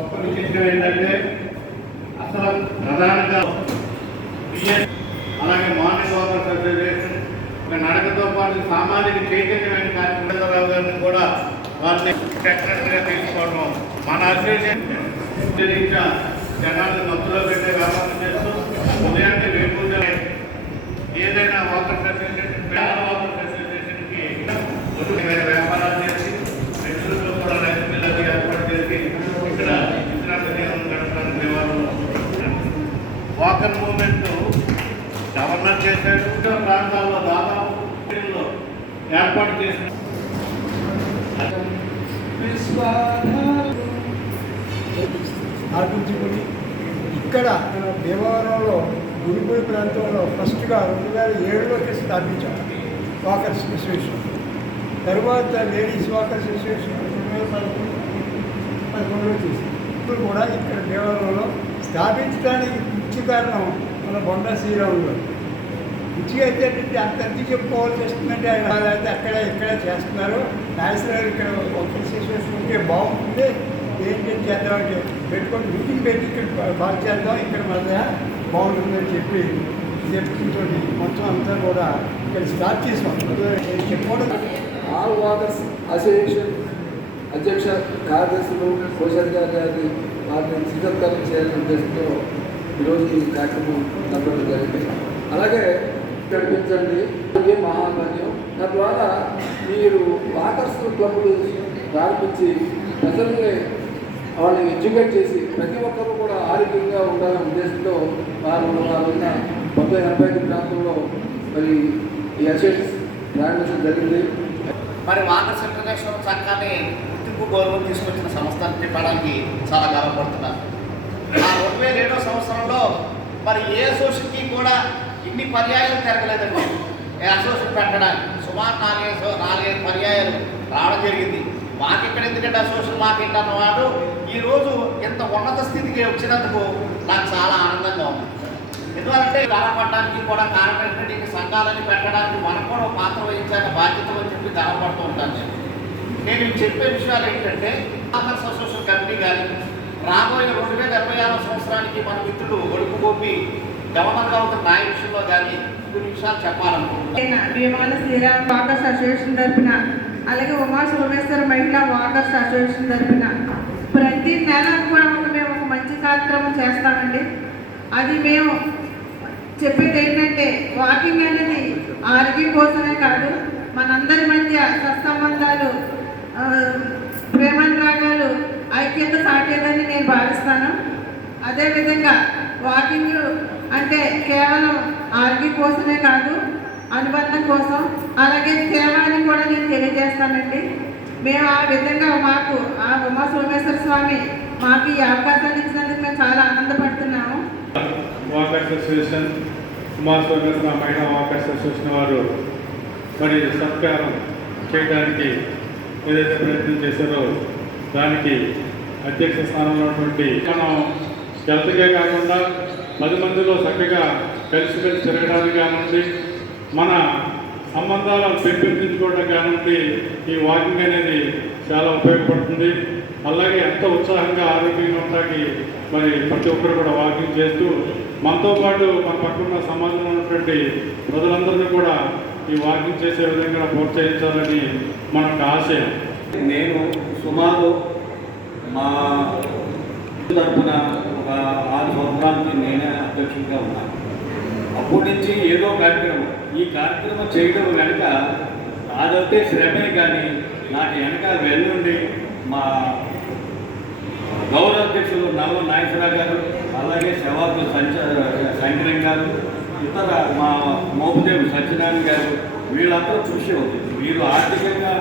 గొప్ప విచిత్రం ఏంటంటే అసలు ప్రధానంగా అలాగే మార్నింగ్ వాకర్స్ అసోసియేషన్ ఒక నడకతో పాటు సామాజిక చైతన్యమైన కార్యక్రమరావు గారిని కూడా వారిని సెక్రటరీగా తీసుకోవడం మన అసోసియేషన్ జనాలను మత్తులో పెట్టే వ్యాపారం చేస్తూ ఉదయాన్నే వేపూజ ఏదైనా వాకర్స్ అసోసియేషన్ పేద ఏర్పాటు చేసిన అర్పించుకుని ఇక్కడ దేవాలయంలో భీమవరంలో గుడిపూడి ప్రాంతంలో ఫస్ట్గా రెండు వేల ఏడులోకి స్థాపించారు. Walkers association. తర్వాత లేడీస్ వాకర్స్ అసోసియేషన్ రెండు వేల పదకొండు పదకొండులో చేసింది. ఇప్పుడు కూడా ఇక్కడ దేవాలయంలో స్థాపించడానికి ముఖ్య కారణం మన బొండ శ్రీరాములు గారు. ఇచ్చి అయితే అంత ఎందుకు చెప్పుకోవాల్సి వస్తుందంటే అయితే అక్కడ ఇక్కడ చేస్తున్నారు. నేషనల్ ఇక్కడ ఒక సిచ్యువేషన్ ఉంటే బాగుంటుంది. ఏంటంటే చేద్దామంటే పెట్టుకొని మీటింగ్ పెట్టి ఇక్కడ బాగా చేద్దాం ఇక్కడ మళ్ళీ బాగుంటుందని చెప్పి చెప్పుకుంటూ మొత్తం అంతా కూడా ఇక్కడ స్టార్ట్ చేసాం. చెప్పుకోవడం ఆల్ వాటర్స్ అసోసియేషన్ అధ్యక్ష కార్యదర్శులు కోశాధికారి గారిని వారిని సీతత్కారం చేయాలనే ఉద్దేశంతో ఈరోజు ఈ కార్యక్రమం నడపడం జరిగింది. అలాగే నడిపించండి అలాగే మహాధన్యం తద్వారా మీరు వాటర్స్ క్లబ్లు ప్రారంభించి ప్రజల్ని వాళ్ళని ఎడ్యుకేట్ చేసి ప్రతి ఒక్కరూ కూడా ఆరోగ్యంగా ఉండాలనే ఉద్దేశంతో వారు వారున్న మొత్తం ఎనభై ఐదు ప్రాంతంలో మరి ఈ అసెట్స్ ప్రారంభించడం జరిగింది. మరి వాకర్స్ ఇంటర్నేషనల్ సంఘాన్ని గుర్తింపు గౌరవం తీసుకొచ్చిన సంస్థ చెప్పడానికి చాలా గర్వపడుతున్నారు ఆ రెండు వేల ఏడో సంవత్సరంలో మరి ఏ సోషల్కి కూడా ఇన్ని పర్యాయాలు తిరగలేదండి ఏ అసోసియేషన్ పెట్టడానికి. సుమారు నాలుగైదు నాలుగైదు పర్యాయాలు రావడం జరిగింది. మాకు ఇక్కడ ఎందుకంటే అసోసియేషన్ మాకు ఏంటన్నవాడు ఈరోజు ఇంత ఉన్నత స్థితికి వచ్చినందుకు నాకు చాలా ఆనందంగా ఉంది. ఎందుకంటే గర్వపడడానికి కూడా కారణం ఏంటంటే ఈ సంఘాలని పెట్టడానికి మనం కూడా పాత్ర వహించాక బాధ్యత అని చెప్పి గర్వపడుతూ ఉంటాను నేను. నేను చెప్పే విషయాలు ఏంటంటే ఆకర్ష అసోసియేషన్ కమిటీ కానీ రాబోయే రెండు వేల డెబ్బై ఆరో సంవత్సరానికి మన మిత్రులు ఒడుపు గోపి గవర్నర్గా అవుతున్న నాయ విషయంలో కానీ కొన్ని విషయాలు చెప్పాలనుకుంటున్నాను. భీమాల శ్రీరామ్ వాకర్స్ అసోసియేషన్ తరపున అలాగే ఉమా సోమేశ్వర మహిళా వాకర్స్ అసోసియేషన్ తరఫున ప్రతి నెల కూడా ఒక మేము ఒక మంచి కార్యక్రమం చేస్తామండి. అది మేము చెప్పేది ఏంటంటే వాకింగ్ అనేది ఆరోగ్యం కోసమే కాదు మనందరి మధ్య సత్సంబంధాలు ఆ, ఐక్యత సాటేదని నేను భావిస్తాను. అదేవిధంగా వాకింగ్ అంటే కేవలం ఆరోగ్యం కోసమే కాదు అనుబంధం కోసం. అలాగే సేవ అని కూడా నేను తెలియజేస్తానండి. మేము ఆ విధంగా మాకు ఆ ఉమా సోమేశ్వర స్వామి మాకు ఈ అవకాశాన్ని ఇచ్చినందుకు మేము చాలా ఆనందపడుతున్నాము. వాకర్స్ అసోసియేషన్ కుమారస్వామి మహిళా వాకర్స్ అసోసియేషన్ వారు మరి సత్కారం చేయడానికి ఏదైతే ప్రయత్నం చేశారో దానికి అధ్యక్ష స్థానంలో ఉన్నటువంటి మనం హెల్త్కే కాకుండా పది మందిలో చక్కగా కలిసిమెలిసి తిరగడానికి కానుండి మన సంబంధాలను పెంపొందించుకోవడం కానుండి ఈ వాకింగ్ అనేది చాలా ఉపయోగపడుతుంది. అలాగే ఎంత ఉత్సాహంగా ఆరోగ్యంగా ఉండడానికి మరి ప్రతి ఒక్కరు కూడా వాకింగ్ చేస్తూ మనతో పాటు మన పక్కన సమాజంలో ఉన్నటువంటి ప్రజలందరినీ కూడా ఈ వాకింగ్ చేసే విధంగా ప్రోత్సహించాలని మనకు ఆశయం నేను సుమారు మా తరఫున ఆరు సంవత్సరానికి నేనే అధ్యక్షుడిగా ఉన్నాను. అప్పటి నుంచి ఏదో కార్యక్రమం. ఈ కార్యక్రమం చేయడం వెనుక నాదంటే శ్రమే కానీ నాకు వెనక వెల్లుండి మా గౌరవ అధ్యక్షులు నల్ల నాగేశ్వరరావు గారు అలాగే శవాకు సంచ శంకరం గారు ఇతర మా మోపుదేవి సత్యనారాయణ గారు వీళ్ళందరూ చూసే ఉంది వీరు ఆర్థికంగా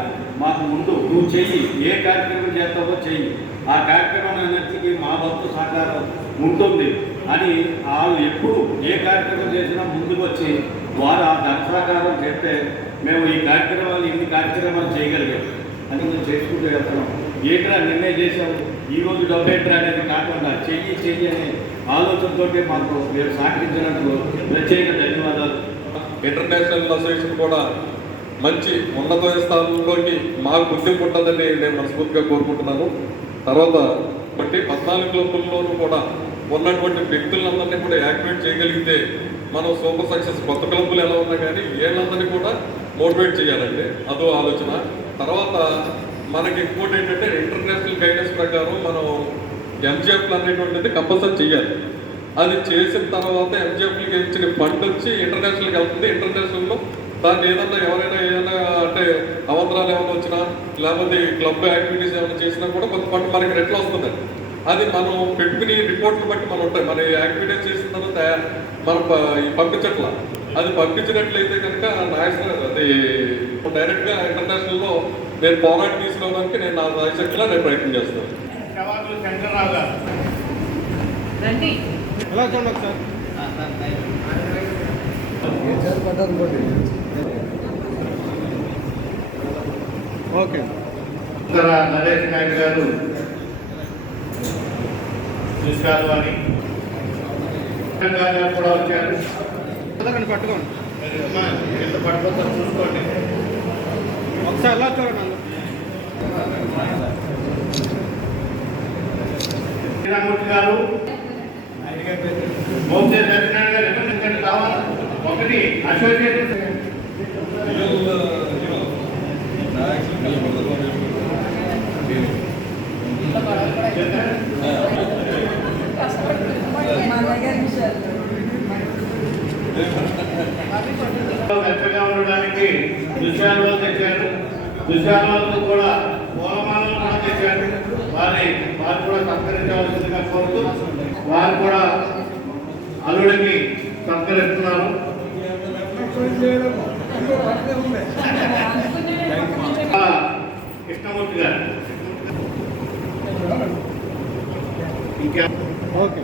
మాకు ముందు నువ్వు చెయ్యి ఏ కార్యక్రమం చేస్తావో చెయ్యి. ఆ కార్యక్రమం అన్నిటికీ మా భక్తు సహకారం ఉంటుంది. అని వాళ్ళు ఎప్పుడు ఏ కార్యక్రమం చేసినా ముందుకు వచ్చి వారు ఆ ధనసహకారం చేస్తే మేము ఈ కార్యక్రమాలు ఇన్ని కార్యక్రమాలు చేయగలిగాం. అని మేము చేసుకుంటూ వెళ్తున్నాం. ఏట్రా నిర్ణయం చేశాము ఈరోజు డబ్బేట్రా అనేది కాకుండా చెయ్యి చెయ్యి అనే ఆలోచనతోటి మాకు మీరు సహకరించినందుకు ప్రత్యేక ధన్యవాదాలు. ఇంటర్నేషనల్ అసోసియేషన్ కూడా మంచి ఉన్నత స్థానంలోకి మాకు గుర్తింపు ఉంటుందని నేను మనస్ఫూర్తిగా కోరుకుంటున్నాను. తర్వాత బట్టి పద్నాలుగు క్లబ్బుల్లోనూ కూడా ఉన్నటువంటి వ్యక్తులందరినీ కూడా యాక్టివేట్ చేయగలిగితే మనం సూపర్ సక్సెస్ కొత్త క్లబ్బులు ఎలా ఉన్నా కానీ వీళ్ళందరినీ కూడా మోటివేట్ చేయాలండి. అదో ఆలోచన. తర్వాత మనకి ఇంకోటి ఏంటంటే ఇంటర్నేషనల్ గైడెన్స్ ప్రకారం మనం ఎంజిఎఫ్లు అనేటువంటిది కంపల్సరీ చేయాలి. అది చేసిన తర్వాత ఎంజిఎఫ్లకి ఇచ్చిన ఫండ్ వచ్చి ఇంటర్నేషనల్కి వెళ్తుంది. ఇంటర్నేషనల్లో దాన్ని ఏదన్నా ఎవరైనా ఏదైనా అంటే అవంతరాలు ఏమైనా వచ్చినా లేకపోతే క్లబ్ యాక్టివిటీస్ ఏమైనా చేసినా కూడా కొంత ఫండ్ మనకి రెట్లు వస్తుందండి. అది మనం పెట్టుకుని రిపోర్ట్లు బట్టి మనం ఉంటాయి మన యాక్టివిటీస్ చేసిన తర్వాత మనం ప- ఈ పంపించట్ల. అది పంపించినట్లయితే కనుక నేషనల్ అది డైరెక్ట్గా ఇంటర్నేషనల్లో నేను పోరాటం తీసుకోవడానికి నేను నా రాయశక్తిలో నేను ప్రయత్నం చేస్తాను. రండి. ఎలా చూడండి పడ్డనుకోండి ఓకే. ఉత్తర నరేష్ నాయుడు గారు చూశారు అని. కూడా వచ్చారు. పట్టుకోండి. ఎంత పట్టుకొస్తారో చూసుకోండి. ఒకసారి ఎలా చూడండి గారు మోసే సత్యనారాయణ గారు ఎందుకంటే కావాలి ఒకటి అసోసియేషన్ వెచ్చగా ఉండడానికి దుశ్యాలు తెచ్చారు. దుశ్యాలకు కూడా పూలమాలను కూడా తెచ్చారు. వారి వారు కూడా సత్కరించవలసిందిగా కోరుతూ వారు కూడా అల్లుడికి సత్కరిస్తున్నారు కృష్ణమూర్తి గారు ఇంకా ఓకే